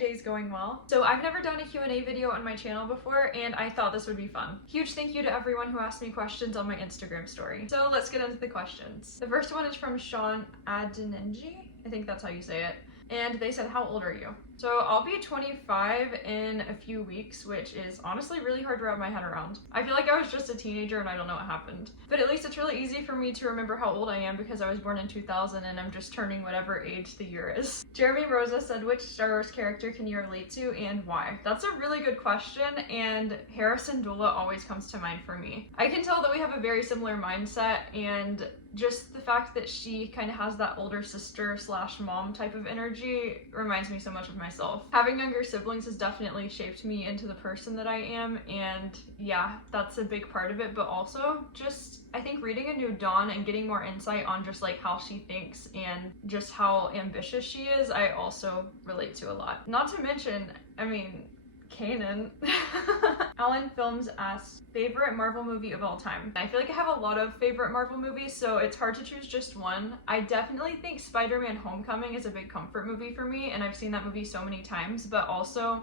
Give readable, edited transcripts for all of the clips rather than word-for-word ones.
day's going well. So I've never done a Q&A video on my channel before, and I thought this would be fun. Huge thank you to everyone who asked me questions on my Instagram story. So let's get into the questions. The first one is from Sean Adenenji. I think that's how you say it. And they said, how old are you? So I'll be 25 in a few weeks, which is honestly really hard to wrap my head around. I feel like I was just a teenager and I don't know what happened. But at least it's really easy for me to remember how old I am because I was born in 2000 and I'm just turning whatever age the year is. Jeremy Rosa said, which Star Wars character can you relate to and why? That's a really good question, and Hera Syndulla always comes to mind for me. I can tell that we have a very similar mindset, and just the fact that she kind of has that older sister slash mom type of energy reminds me so much of myself. Having younger siblings has definitely shaped me into the person that I am, and yeah, that's a big part of it, but also just I think reading A New Dawn and getting more insight on just like how she thinks and just how ambitious she is, I also relate to a lot. Not to mention, I mean, Kanan. Alan Films asked, favorite Marvel movie of all time? I feel like I have a lot of favorite Marvel movies, so it's hard to choose just one. I definitely think Spider-Man Homecoming is a big comfort movie for me, and I've seen that movie so many times, but also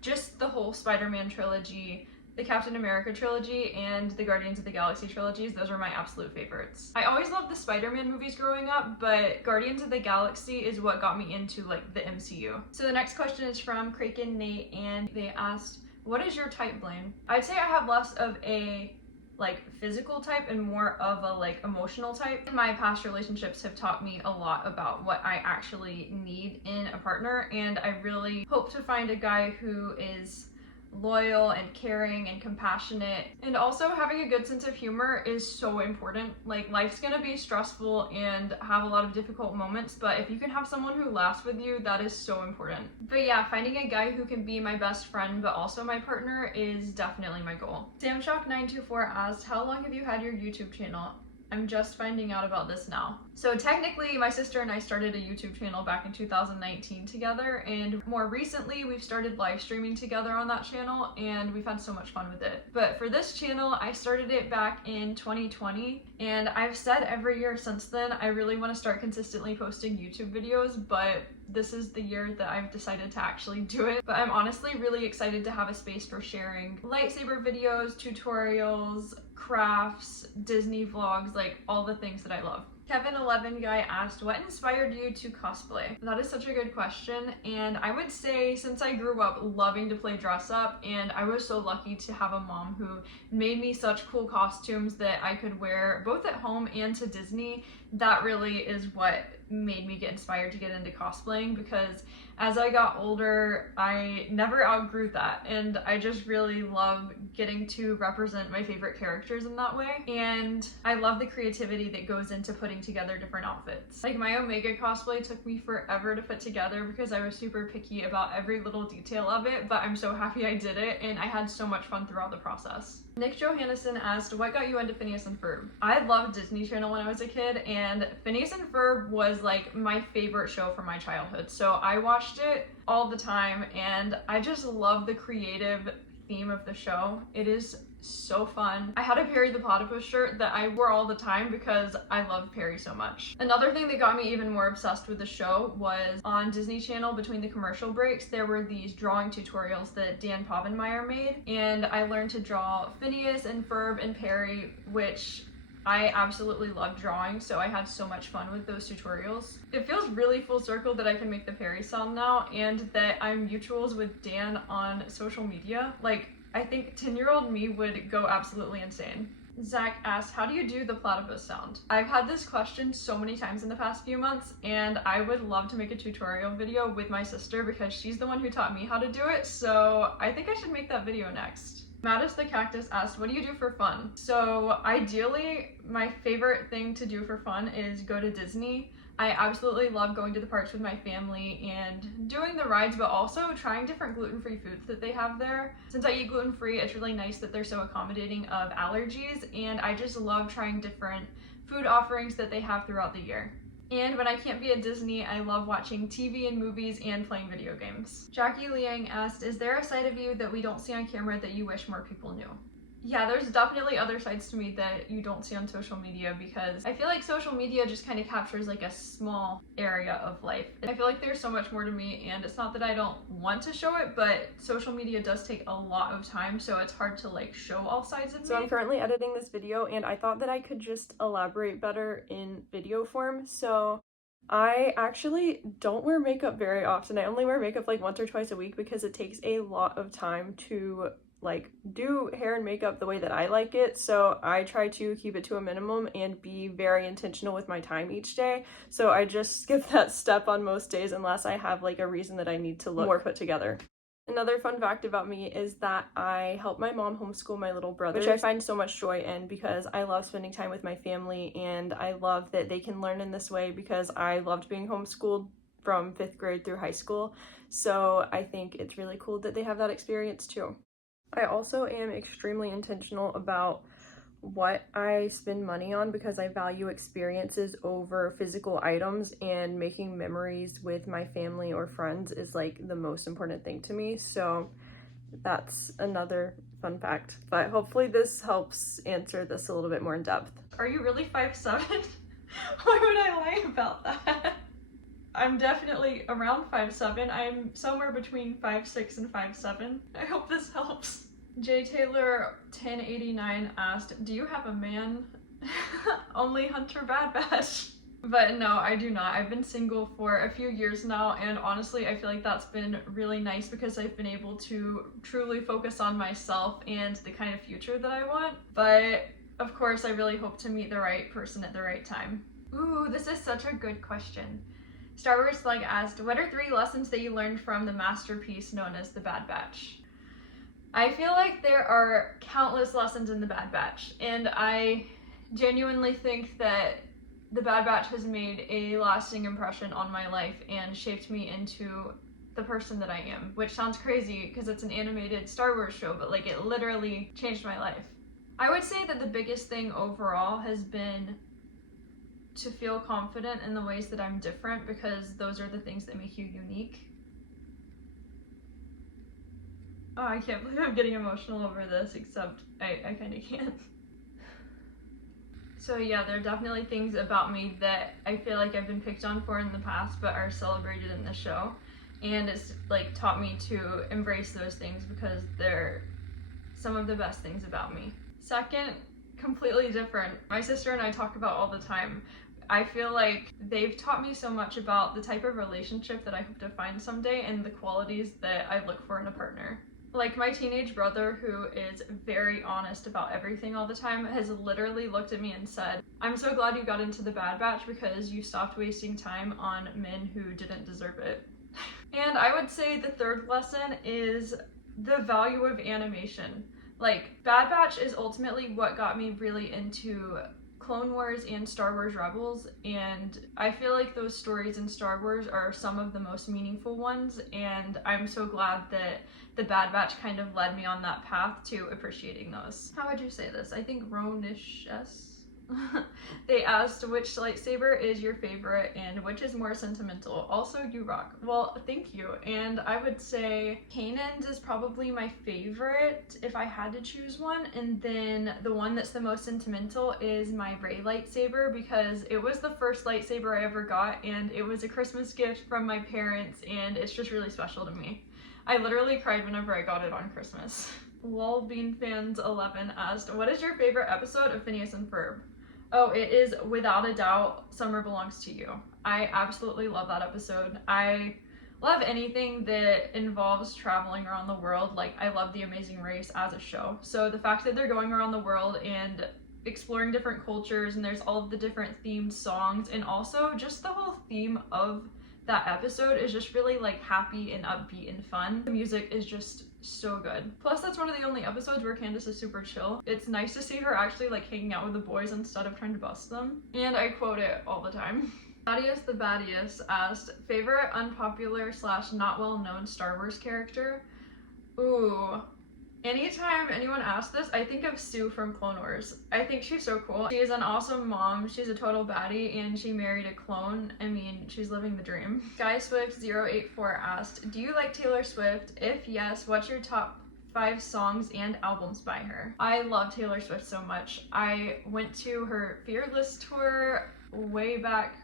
just the whole Spider-Man trilogy, the Captain America trilogy, and the Guardians of the Galaxy trilogies. Those are my absolute favorites. I always loved the Spider-Man movies growing up, but Guardians of the Galaxy is what got me into like the MCU. So the next question is from Kraken Nate, and they asked, what is your type, Blaine? I'd say I have less of a like physical type and more of a like emotional type. My past relationships have taught me a lot about what I actually need in a partner, and I really hope to find a guy who is loyal and caring and compassionate, and also having a good sense of humor is so important. Like, life's gonna be stressful and have a lot of difficult moments, but if you can have someone who laughs with you, that is so important. But yeah, finding a guy who can be my best friend but also my partner is definitely my goal. Samshock924 asked, how long have you had your YouTube channel? I'm just finding out about this now. So technically, my sister and I started a YouTube channel back in 2019 together, and more recently we've started live streaming together on that channel, and we've had so much fun with it. But for this channel, I started it back in 2020, and I've said every year since then I really want to start consistently posting YouTube videos, but this is the year that I've decided to actually do it. But I'm honestly really excited to have a space for sharing lightsaber videos, tutorials, crafts, Disney vlogs, like all the things that I love. Kevin11 guy asked, what inspired you to cosplay? That is such a good question, and I would say since I grew up loving to play dress up, and I was so lucky to have a mom who made me such cool costumes that I could wear both at home and to Disney, that really is what made me get inspired to get into cosplaying, because as I got older, I never outgrew that, and I just really love getting to represent my favorite characters in that way, and I love the creativity that goes into putting together different outfits. Like, my Omega cosplay took me forever to put together because I was super picky about every little detail of it, but I'm so happy I did it, and I had so much fun throughout the process. Nick Johannesson asked, what got you into Phineas and Ferb? I loved Disney Channel when I was a kid, and Phineas and Ferb was like my favorite show from my childhood. So I watched it all the time, and I just love the creative theme of the show. It is so fun. I had a Perry the Platypus shirt that I wore all the time because I love Perry so much. Another thing that got me even more obsessed with the show was on Disney Channel between the commercial breaks, there were these drawing tutorials that Dan Povenmire made, and I learned to draw Phineas and Ferb and Perry, which I absolutely love drawing, so I had so much fun with those tutorials. It feels really full circle that I can make the Perry sound now, and that I'm mutuals with Dan on social media. Like, I think 10-year-old me would go absolutely insane. Zach asked, how do you do the platypus sound? I've had this question so many times in the past few months, and I would love to make a tutorial video with my sister because she's the one who taught me how to do it, so I think I should make that video next. Mattis the Cactus asked, what do you do for fun? So ideally, my favorite thing to do for fun is go to Disney. I absolutely love going to the parks with my family and doing the rides, but also trying different gluten-free foods that they have there. Since I eat gluten-free, it's really nice that they're so accommodating of allergies, and I just love trying different food offerings that they have throughout the year. And when I can't be at Disney, I love watching TV and movies and playing video games. Jackie Liang asked, is there a side of you that we don't see on camera that you wish more people knew? Yeah, there's definitely other sides to me that you don't see on social media, because I feel like social media just kind of captures like a small area of life. I feel like there's so much more to me, and it's not that I don't want to show it, but social media does take a lot of time, so it's hard to like show all sides of me. So I'm currently editing this video, and I thought that I could just elaborate better in video form. So I actually don't wear makeup very often. I only wear makeup like once or twice a week because it takes a lot of time to like do hair and makeup the way that I like it. So I try to keep it to a minimum and be very intentional with my time each day. So I just skip that step on most days unless I have like a reason that I need to look more put together. Another fun fact about me is that I help my mom homeschool my little brother, which I find so much joy in because I love spending time with my family, and I love that they can learn in this way because I loved being homeschooled from 5th grade through high school. So I think it's really cool that they have that experience too. I also am extremely intentional about what I spend money on because I value experiences over physical items, and making memories with my family or friends is like the most important thing to me. So that's another fun fact, but hopefully this helps answer this a little bit more in depth. Are you really 5'7"? Why would I lie about that? I'm definitely around 5'7". I'm somewhere between 5'6" and 5'7". I hope this helps. J Taylor 1089 asked, do you have a man? Only Hunter Bad Batch. But no, I do not. I've been single for a few years now, and honestly I feel like that's been really nice because I've been able to truly focus on myself and the kind of future that I want. But of course I really hope to meet the right person at the right time. Ooh, this is such a good question. Star Wars Slug asked, what are 3 lessons that you learned from the masterpiece known as The Bad Batch? I feel like there are countless lessons in The Bad Batch, and I genuinely think that The Bad Batch has made a lasting impression on my life and shaped me into the person that I am, which sounds crazy because it's an animated Star Wars show, but like it literally changed my life. I would say that the biggest thing overall has been to feel confident in the ways that I'm different, because those are the things that make you unique. Oh, I can't believe I'm getting emotional over this, except I kind of can't. So yeah, there are definitely things about me that I feel like I've been picked on for in the past but are celebrated in the show, and it's like taught me to embrace those things because they're some of the best things about me. Second, completely different. My sister and I talk about all the time. I feel like they've taught me so much about the type of relationship that I hope to find someday and the qualities that I look for in a partner. Like my teenage brother, who is very honest about everything all the time, has literally looked at me and said, I'm so glad you got into the Bad Batch because you stopped wasting time on men who didn't deserve it. And I would say the third lesson is the value of animation. Like, Bad Batch is ultimately what got me really into Clone Wars and Star Wars Rebels, and I feel like those stories in Star Wars are some of the most meaningful ones, and I'm so glad that the Bad Batch kind of led me on that path to appreciating those. How would you say this? I think Ronishes? They asked which lightsaber is your favorite and which is more sentimental. Also, you rock. Well, thank you. And I would say Kanan's is probably my favorite if I had to choose one. And then the one that's the most sentimental is my Rey lightsaber, because it was the first lightsaber I ever got, and it was a Christmas gift from my parents, and it's just really special to me. I literally cried whenever I got it on Christmas. LolBeanFans11 asked, what is your favorite episode of Phineas and Ferb? Oh, it is without a doubt Summer Belongs to You. I absolutely love that episode. I love anything that involves traveling around the world. Like, I love The Amazing Race as a show. So the fact that they're going around the world and exploring different cultures, and there's all of the different themed songs, and also just the whole theme of that episode is just really like happy and upbeat and fun. The music is just so good. Plus, that's one of the only episodes where Candace is super chill. It's nice to see her actually like hanging out with the boys instead of trying to bust them. And I quote it all the time. Thaddeus the Baddiest asked, favorite unpopular / not well known Star Wars character? Ooh. Anytime anyone asks this, I think of Sue from Clone Wars. I think she's so cool. She is an awesome mom, she's a total baddie, and she married a clone. I mean, she's living the dream. GuySwift084 asked, do you like Taylor Swift? If yes, what's your top 5 songs and albums by her. I love Taylor Swift so much. I went to her Fearless tour way back,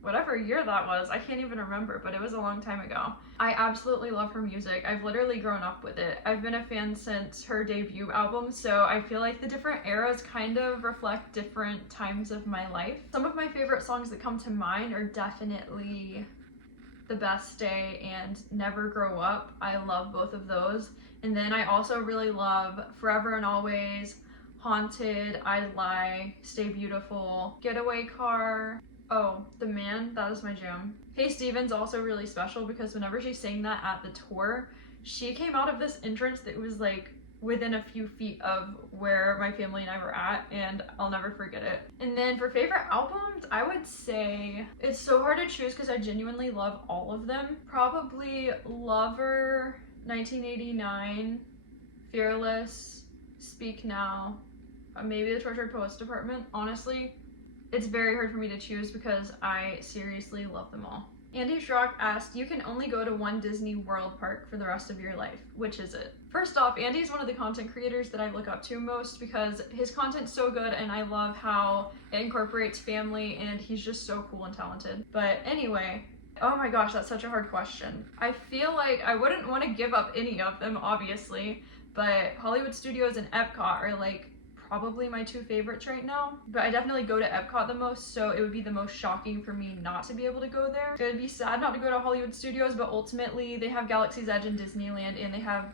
whatever year that was. I can't even remember, but it was a long time ago. I absolutely love her music. I've literally grown up with it. I've been a fan since her debut album, so I feel like the different eras kind of reflect different times of my life. Some of my favorite songs that come to mind are definitely The Best Day and Never Grow Up. I love both of those. And then I also really love Forever and Always, Haunted, I'd Lie, Stay Beautiful, Getaway Car. Oh, The Man, that is my jam. Hey Steven's also really special because whenever she sang that at the tour, she came out of this entrance that was like within a few feet of where my family and I were at, and I'll never forget it. And then for favorite albums, I would say it's so hard to choose because I genuinely love all of them. Probably Lover, 1989, Fearless, Speak Now, maybe The Tortured Poets Department. Honestly, it's very hard for me to choose because I seriously love them all. Andy Schrock asked, you can only go to one Disney World park for the rest of your life. Which is it? First off, Andy's one of the content creators that I look up to most because his content's so good and I love how it incorporates family and he's just so cool and talented. But anyway, oh my gosh, that's such a hard question. I feel like I wouldn't want to give up any of them, obviously, but Hollywood Studios and Epcot are like probably my 2 favorites right now, but I definitely go to Epcot the most, so it would be the most shocking for me not to be able to go there. It would be sad not to go to Hollywood Studios, but ultimately they have Galaxy's Edge in Disneyland and they have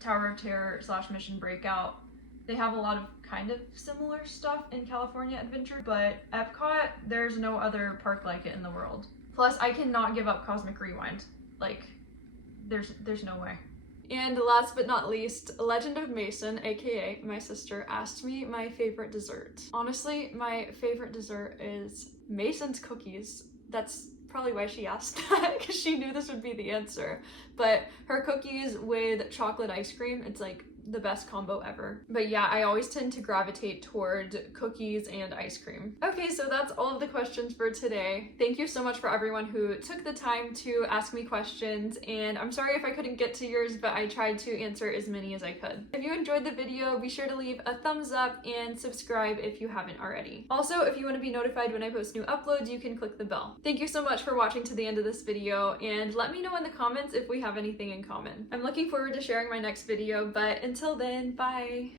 Tower of Terror / Mission Breakout. They have a lot of kind of similar stuff in California Adventure, but Epcot, there's no other park like it in the world. Plus, I cannot give up Cosmic Rewind. Like, there's no way. And last but not least, Legend of Mason, aka my sister, asked me my favorite dessert. Honestly, my favorite dessert is Mason's cookies. That's probably why she asked that, because she knew this would be the answer. But her cookies with chocolate ice cream, it's like the best combo ever. But yeah, I always tend to gravitate toward cookies and ice cream. Okay, so that's all of the questions for today. Thank you so much for everyone who took the time to ask me questions, and I'm sorry if I couldn't get to yours, but I tried to answer as many as I could. If you enjoyed the video, be sure to leave a thumbs up and subscribe if you haven't already. Also, if you want to be notified when I post new uploads, you can click the bell. Thank you so much for watching to the end of this video, and let me know in the comments if we have anything in common. I'm looking forward to sharing my next video, but until then, bye!